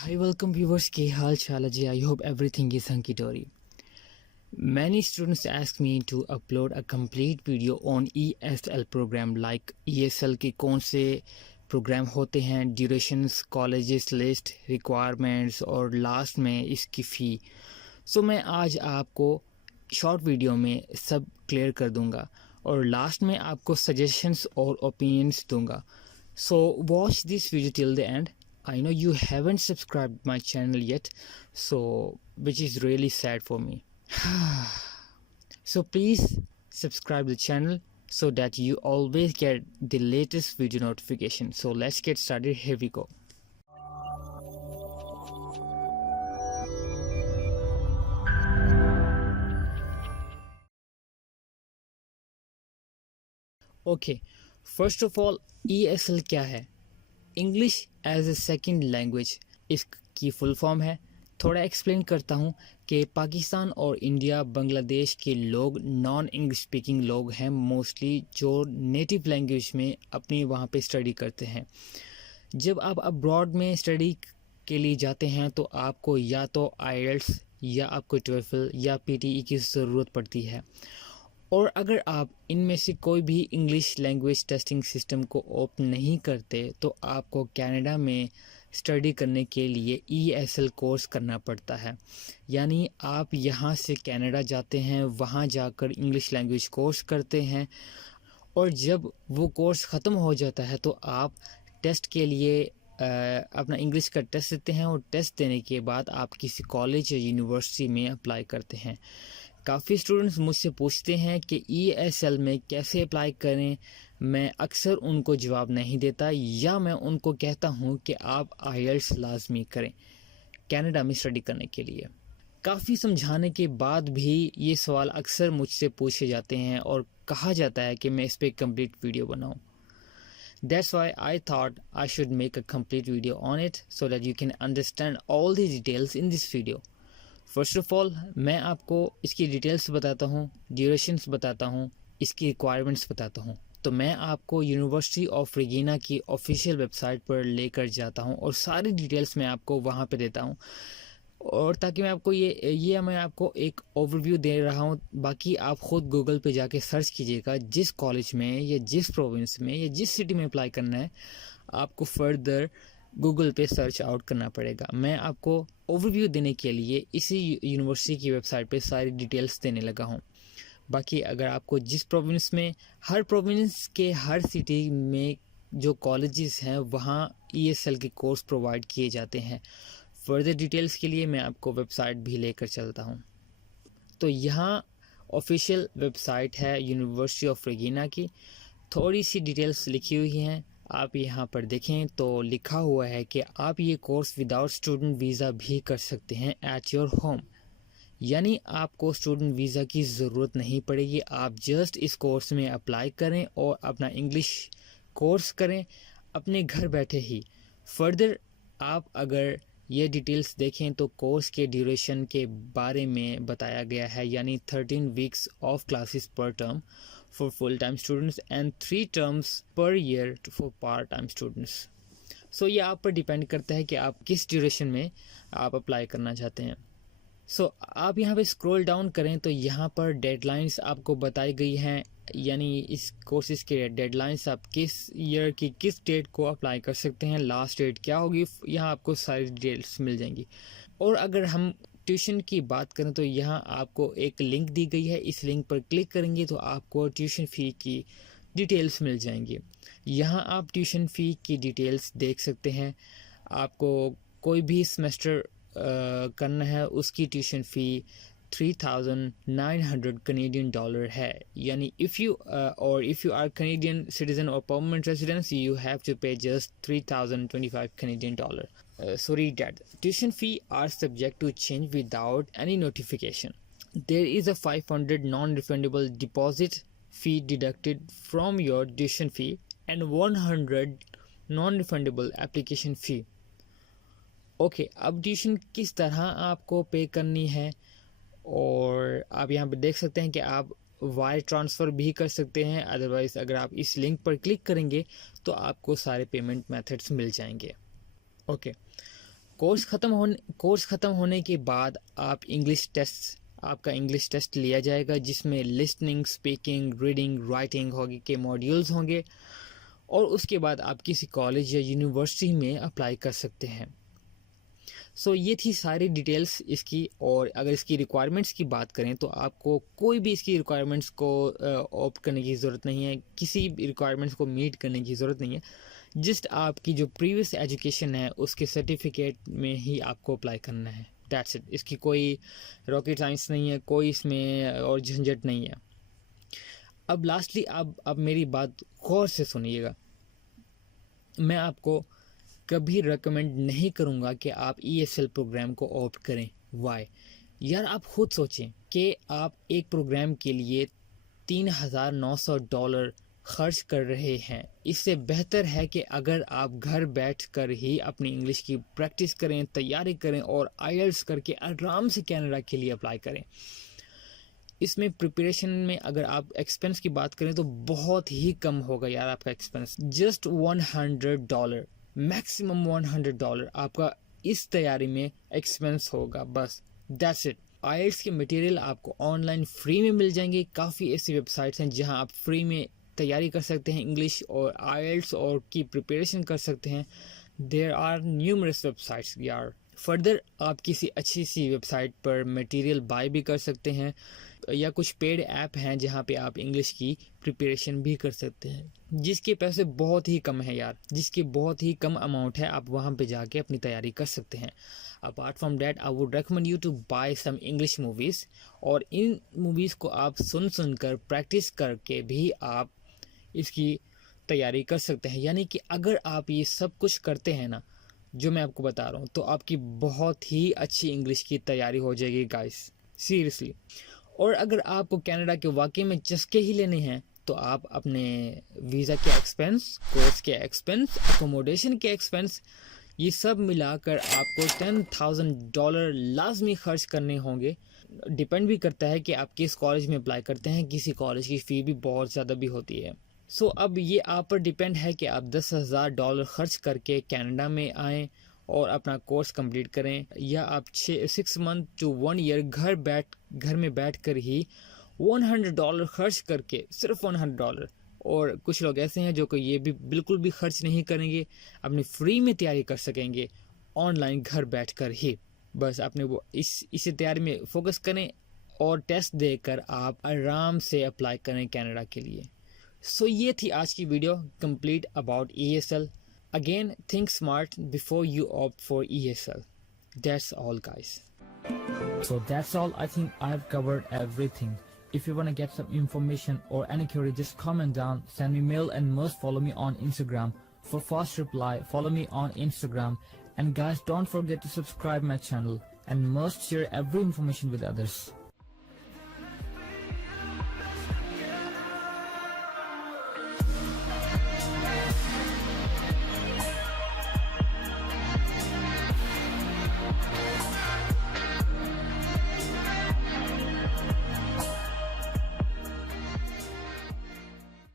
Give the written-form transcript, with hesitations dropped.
Hi, welcome viewers. Ki hal chala ji? I hope everything is hunky dory. Many students ask me to upload a complete video on ESL program like ESL के कौन से programme होते हैं, durations, colleges list, requirements और last में इसकी फ़ी। सो मैं आज आपको शॉर्ट वीडियो में सब क्लियर कर दूंगा और लास्ट में आपको सजेशंस और ओपिनियंस दूंगा. So watch this video till the end. I know you haven't subscribed my channel yet, so which is really sad for me. So please subscribe the channel so that you always get the latest video notification. So let's get started. Here we go. Okay, first of all, ESL क्या है? English as a second language इसकी full form है. थोड़ा explain करता हूँ कि पाकिस्तान और India, Bangladesh के लोग नॉन इंग्लिश स्पीकिंग लोग हैं मोस्टली, जो नेटिव लैंग्वेज में अपनी वहाँ पे स्टडी करते हैं. जब आप अब्रॉड में स्टडी के लिए जाते हैं तो आपको या तो आईएलटीएस या आपको टोएफल या पीटीई की ज़रूरत पड़ती है. और अगर आप इनमें से कोई भी इंग्लिश लैंग्वेज टेस्टिंग सिस्टम को ओपन नहीं करते तो आपको कनाडा में स्टडी करने के लिए ESL कोर्स करना पड़ता है. यानी आप यहाँ से कनाडा जाते हैं, वहाँ जाकर इंग्लिश लैंग्वेज कोर्स करते हैं और जब वो कोर्स ख़त्म हो जाता है तो आप टेस्ट के लिए अपना इंग्लिश का टेस्ट देते हैं और टेस्ट देने के बाद आप किसी कॉलेज या यूनिवर्सिटी में अप्लाई करते हैं. काफ़ी स्टूडेंट्स मुझसे पूछते हैं कि ESL में कैसे अप्लाई करें. मैं अक्सर उनको जवाब नहीं देता या मैं उनको कहता हूं कि आप आईएलटीएस लाजमी करें कनाडा में स्टडी करने के लिए. काफ़ी समझाने के बाद भी ये सवाल अक्सर मुझसे पूछे जाते हैं और कहा जाता है कि मैं इस पर कंप्लीट वीडियो बनाऊं. That's why I thought I should make a complete video on it so that you can understand all the details in this video. First of all मैं आपको इसकी डिटेल्स बताता हूँ, ड्यूरेशंस बताता हूँ, इसकी रिक्वायरमेंट्स बताता हूँ. तो मैं आपको यूनिवर्सिटी ऑफ रेगिना की ऑफिशियल वेबसाइट पर लेकर जाता हूँ और सारी डिटेल्स मैं आपको वहाँ पे देता हूँ. और ताकि मैं आपको मैं आपको एक ओवरव्यू दे रहा हूँ. बाकी आप ख़ुद गूगल पे जाके सर्च कीजिएगा जिस कॉलेज में या जिस प्रोविंस में या जिस सिटी में अप्लाई करना है, आपको फर्दर गूगल पे सर्च आउट करना पड़ेगा. मैं आपको ओवरव्यू देने के लिए इसी यूनिवर्सिटी की वेबसाइट पे सारी डिटेल्स देने लगा हूँ. बाकी अगर आपको जिस प्रोविंस में, हर प्रोविंस के हर सिटी में जो कॉलेजेस हैं वहाँ ESL के कोर्स प्रोवाइड किए जाते हैं. फर्दर डिटेल्स के लिए मैं आपको वेबसाइट भी लेकर चलता हूँ. तो यहाँ ऑफिशियल वेबसाइट है यूनिवर्सिटी ऑफ रेगिना की. थोड़ी सी डिटेल्स लिखी हुई हैं, आप यहाँ पर देखें तो लिखा हुआ है कि आप ये कोर्स विदाउट स्टूडेंट वीज़ा भी कर सकते हैं एट योर होम. यानी आपको स्टूडेंट वीज़ा की ज़रूरत नहीं पड़ेगी. आप जस्ट इस कोर्स में अप्लाई करें और अपना इंग्लिश कोर्स करें अपने घर बैठे ही. फर्दर आप अगर ये डिटेल्स देखें तो कोर्स के ड्यूरेशन के बारे में बताया गया है, यानी 13 वीक्स ऑफ क्लासेस पर term for full-time students and 3 terms per year for part-time students. So ये आप पर डिपेंड करता है कि आप किस ड्यूरेशन में आप अप्लाई करना चाहते हैं. सो आप यहाँ पे स्क्रॉल डाउन करें तो यहाँ पर डेडलाइंस आपको बताई गई हैं, यानी इस कोर्सेज के डेडलाइंस आप किस ईयर की किस डेट को अप्लाई कर सकते हैं, लास्ट डेट क्या होगी, यहाँ आपको सारी डिटेल्स मिल जाएंगी. और अगर हम ट्यूशन की बात करें तो यहाँ आपको एक लिंक दी गई है. इस लिंक पर क्लिक करेंगे तो आपको ट्यूशन फ़ी की डिटेल्स मिल जाएंगी. यहाँ आप ट्यूशन फ़ी की डिटेल्स देख सकते हैं. आपको कोई भी सेमेस्टर करना है उसकी ट्यूशन फ़ी $3,900 कनेडियन डॉलर है. यानी if you are Canadian citizen और permanent residence you have to pay just $3,025 Canadian dollar. Sorry, Dad. Tuition fee are subject to change without any notification. There is a $500 non-refundable deposit fee deducted from your tuition fee and $100 non-refundable application fee. Okay, अब tuition किस तरह आपको पे करनी है और आप यहाँ पे देख सकते हैं कि आप वायर ट्रांसफ़र भी कर सकते हैं. अदरवाइज़ अगर आप इस लिंक पर क्लिक करेंगे तो आपको सारे पेमेंट मेथड्स मिल जाएंगे. ओके, कोर्स ख़त्म होने के बाद आपका इंग्लिश टेस्ट लिया जाएगा, जिसमें लिसनिंग, स्पीकिंग, रीडिंग, राइटिंग होगी के मॉड्यूल्स होंगे, और उसके बाद आप किसी कॉलेज या यूनिवर्सिटी में अप्लाई कर सकते हैं। सो ये थी सारी डिटेल्स इसकी। और अगर इसकी रिक्वायरमेंट्स की बात करें तो आपको कोई भी इसकी रिक्वायरमेंट्स को ऑप्ट करने की ज़रूरत नहीं है, किसी भी रिक्वायरमेंट्स को मीट करने की ज़रूरत नहीं है। जस्ट आपकी जो प्रीवियस एजुकेशन है उसके सर्टिफिकेट में ही आपको अप्लाई करना है, दैट्स इट। इसकी कोई रॉकेट साइंस नहीं है, कोई इसमें और झंझट नहीं है। अब लास्टली अब मेरी बात गौर से सुनिएगा। मैं आपको कभी रेकमेंड नहीं करूँगा कि आप ESL प्रोग्राम को ऑप्ट करें। वाई यार, आप खुद सोचें कि आप एक प्रोग्राम के लिए $3,900 खर्च कर रहे हैं। इससे बेहतर है कि अगर आप घर बैठकर ही अपनी इंग्लिश की प्रैक्टिस करें, तैयारी करें और IELTS करके आराम से कनाडा के लिए अप्लाई करें। इसमें प्रिपरेशन में अगर आप एक्सपेंस की बात करें तो बहुत ही कम होगा यार आपका एक्सपेंस। जस्ट $100, मैक्सिमम $100 आपका इस तैयारी में एक्सपेंस होगा, बस दैट्स इट। IELTS के मटेरियल आपको ऑनलाइन फ्री में मिल जाएंगे। काफ़ी ऐसी वेबसाइट्स हैं जहां आप फ्री में तैयारी कर सकते हैं इंग्लिश और IELTS और की प्रिपरेशन कर सकते हैं। देयर आर न्यूमरस वेबसाइट्स यार। फर्दर आप किसी अच्छी सी वेबसाइट पर मटेरियल बाय भी कर सकते हैं, या कुछ पेड ऐप हैं जहाँ पे आप इंग्लिश की प्रिपरेशन भी कर सकते हैं, जिसके पैसे बहुत ही कम है यार, जिसके बहुत ही कम अमाउंट है। आप वहाँ पे जाके अपनी तैयारी कर सकते हैं। Apart from that I would recommend you to buy some English movies, और इन मूवीज़ को आप सुन कर प्रैक्टिस करके भी आप इसकी तैयारी कर सकते हैं। यानी कि अगर आप ये सब कुछ करते हैं ना जो मैं आपको बता रहा हूँ, तो आपकी बहुत ही अच्छी इंग्लिश की तैयारी हो जाएगी गाइस, सीरियसली। और अगर आपको कनाडा के वाकई में चस्के ही लेने हैं तो आप अपने वीज़ा के एक्सपेंस, कोर्स के एक्सपेंस, अकोमोडेशन के एक्सपेंस, ये सब मिलाकर आपको $10,000 लाजमी खर्च करने होंगे। डिपेंड भी करता है कि आप किस कॉलेज में अप्लाई करते हैं, किसी कॉलेज की फ़ी भी बहुत ज़्यादा भी होती है। सो अब ये आप पर डिपेंड है कि आप $10,000 खर्च करके कनाडा में आएँ और अपना कोर्स कंप्लीट करें, या आप 6 मंथ टू 1 ईयर घर में बैठ कर ही $100 खर्च करके, सिर्फ $100। और कुछ लोग ऐसे हैं जो कि ये भी बिल्कुल भी खर्च नहीं करेंगे, अपनी फ्री में तैयारी कर सकेंगे ऑनलाइन घर बैठकर ही। बस अपने वो इसी तैयारी में फोकस करें और टेस्ट देकर आप आराम से अप्लाई करें कनाडा के लिए। सो ये थी आज की video complete about ESL। Again, think smart before you opt for ESL. That's all, guys. So that's all. I think I've covered everything. If you want to get some information or any query, just comment down, send me mail, and must follow me on Instagram. For fast reply, follow me on Instagram. And guys, don't forget to subscribe my channel and must share every information with others.